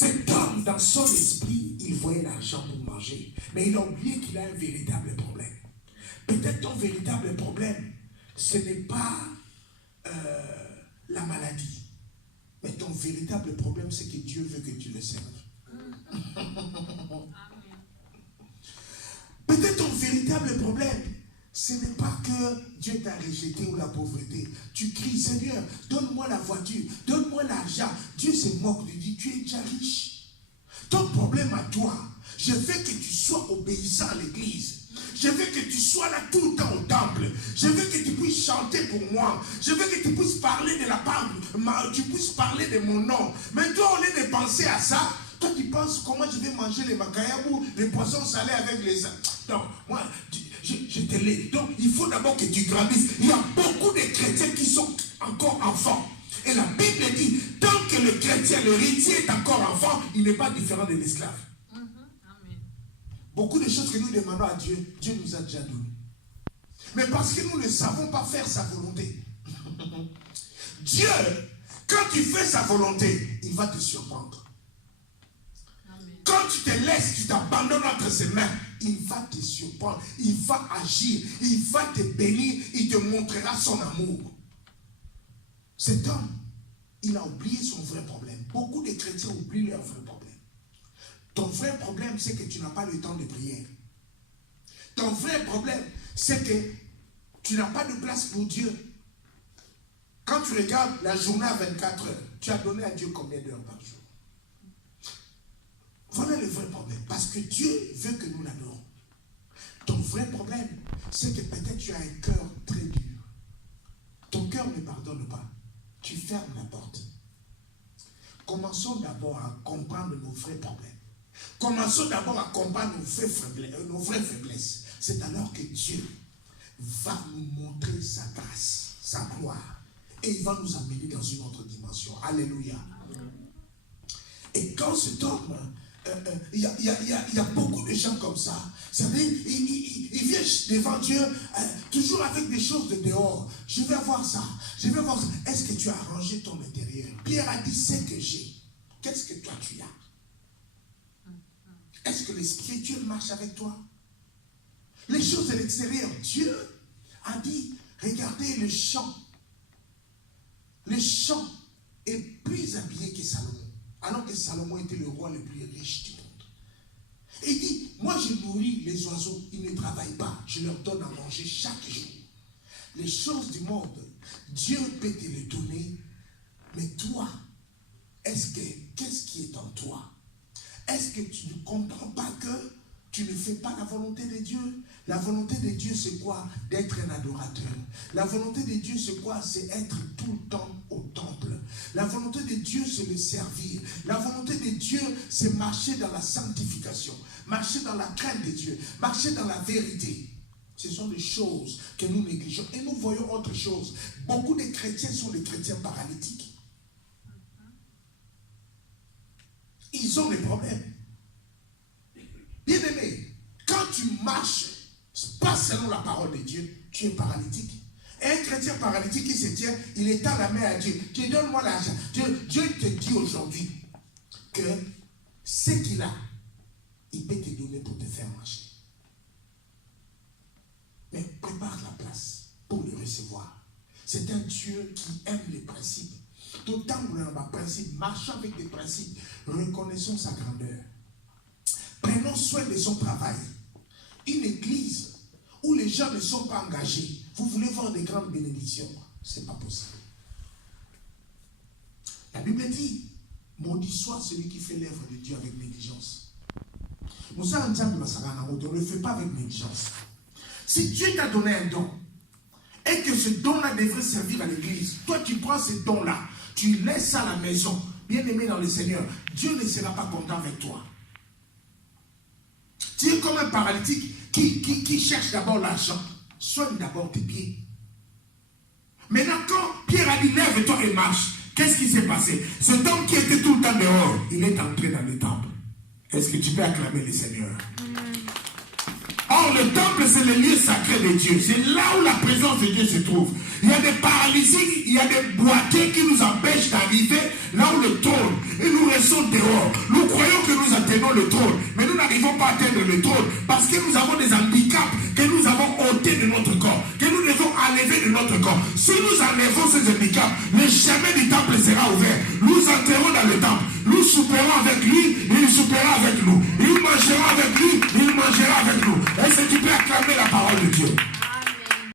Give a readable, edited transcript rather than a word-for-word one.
Cet homme, dans son esprit, il voyait l'argent pour manger. Mais il a oublié qu'il a un véritable problème. Peut-être ton véritable problème, ce n'est pas la maladie. Mais ton véritable problème, c'est que Dieu veut que tu le serves. Peut-être ton véritable problème, ce n'est pas que Dieu t'a rejeté ou la pauvreté. Tu cries, Seigneur, donne-moi la voiture, donne-moi l'argent. Dieu se moque de dire, tu es déjà riche. Ton problème à toi, je veux que tu sois obéissant à l'église. Je veux que tu sois là tout le temps au temple. Je veux que tu puisses chanter pour moi. Je veux que tu puisses parler de la part, tu puisses parler de mon nom. Mais toi, au lieu de penser à ça, toi tu penses comment je vais manger les macayabou, les poissons salés avec les... Donc, moi, je te l'ai. Donc, il faut d'abord que tu grandisses. Il y a beaucoup de chrétiens qui sont encore enfants. Et la Bible dit, tant que le chrétien, le héritier est encore enfant, il n'est pas différent de l'esclave. Beaucoup de choses que nous demandons à Dieu, Dieu nous a déjà donné. Mais parce que nous ne savons pas faire sa volonté. Dieu, quand tu fais sa volonté, il va te surprendre. Amen. Quand tu te laisses, tu t'abandonnes entre ses mains, il va te surprendre, il va agir, il va te bénir, il te montrera son amour. Cet homme, il a oublié son vrai problème. Beaucoup de chrétiens oublient leur vrai problème. Ton vrai problème, c'est que tu n'as pas le temps de prière. Ton vrai problème, c'est que tu n'as pas de place pour Dieu. Quand tu regardes la journée à 24 heures, tu as donné à Dieu combien d'heures par jour? Voilà le vrai problème. Parce que Dieu veut que nous l'adorons. Ton vrai problème, c'est que peut-être tu as un cœur très dur. Ton cœur ne pardonne pas. Tu fermes la porte. Commençons d'abord à comprendre nos vrais problèmes. Commençons d'abord à comprendre nos vraies faiblesses. C'est alors que Dieu va nous montrer sa grâce, sa gloire. Et il va nous amener dans une autre dimension. Alléluia. Et quand cet homme, il y a beaucoup de gens comme ça. C'est-à-dire, il vient devant Dieu, toujours avec des choses de dehors. Je vais voir ça. Je vais voir ça. Est-ce que tu as arrangé ton intérieur? Pierre a dit, c'est que j'ai. Qu'est-ce que toi tu as? Est-ce que le spirituel marche avec toi? Les choses de l'extérieur, Dieu a dit, regardez le champ. Le champ est plus habillé que Salomon. Alors que Salomon était le roi le plus riche du monde. Il dit, moi je nourris les oiseaux, ils ne travaillent pas. Je leur donne à manger chaque jour. Les choses du monde, Dieu peut te les donner. Mais toi, qu'est-ce qui est en toi? Est-ce que tu ne comprends pas que tu ne fais pas la volonté de Dieu? La volonté de Dieu, c'est quoi? D'être un adorateur. La volonté de Dieu, c'est quoi? C'est être tout le temps au temple. La volonté de Dieu, c'est le servir. La volonté de Dieu, c'est marcher dans la sanctification. Marcher dans la crainte de Dieu. Marcher dans la vérité. Ce sont des choses que nous négligeons. Et nous voyons autre chose. Beaucoup de chrétiens sont des chrétiens paralytiques. Ils ont des problèmes. Bien-aimé, quand tu marches pas selon la parole de Dieu, tu es paralytique. Et un chrétien paralytique qui se tient, il étend la main à Dieu. Dieu, donne-moi l'argent. Dieu te dit aujourd'hui que ce qu'il a, il peut te donner pour te faire marcher. Mais prépare la place pour le recevoir. C'est un Dieu qui aime les principes. D'autant que nous avons un principe, marchons avec des principes, reconnaissons sa grandeur. Prenons soin de son travail. Une église où les gens ne sont pas engagés, vous voulez voir des grandes bénédictions, ce n'est pas possible. La Bible dit, maudit soit celui qui fait l'œuvre de Dieu avec négligence. On ne le fait pas avec négligence. Si Dieu t'a donné un don, et que ce don-là devrait servir à l'église, toi tu prends ce don-là, tu laisses ça à la maison, bien aimé dans le Seigneur, Dieu ne sera pas content avec toi. Tu es comme un paralytique qui cherche d'abord l'argent. Soigne d'abord tes pieds. Maintenant, quand Pierre a dit lève-toi et marche, qu'est-ce qui s'est passé? Cet homme qui était tout le temps dehors, il est entré dans le temple. Est-ce que tu peux acclamer le Seigneur? Or, le temple, c'est le lieu sacré de Dieu. C'est là où la présence de Dieu se trouve. Il y a des paralysiques, il y a des boiteux qui nous empêchent d'arriver là où le trône. Et nous sont dehors. Nous croyons que nous atteignons le trône, mais nous n'arrivons pas à atteindre le trône parce que nous avons des handicaps que nous avons ôtés de notre corps, que nous devons enlever de notre corps. Si nous enlevons ces handicaps, le chemin du temple sera ouvert. Nous entrerons dans le temple, nous souperons avec lui, il soupera avec nous. Il mangera avec lui, il mangera avec nous. Est-ce que tu peux acclamer la parole de Dieu?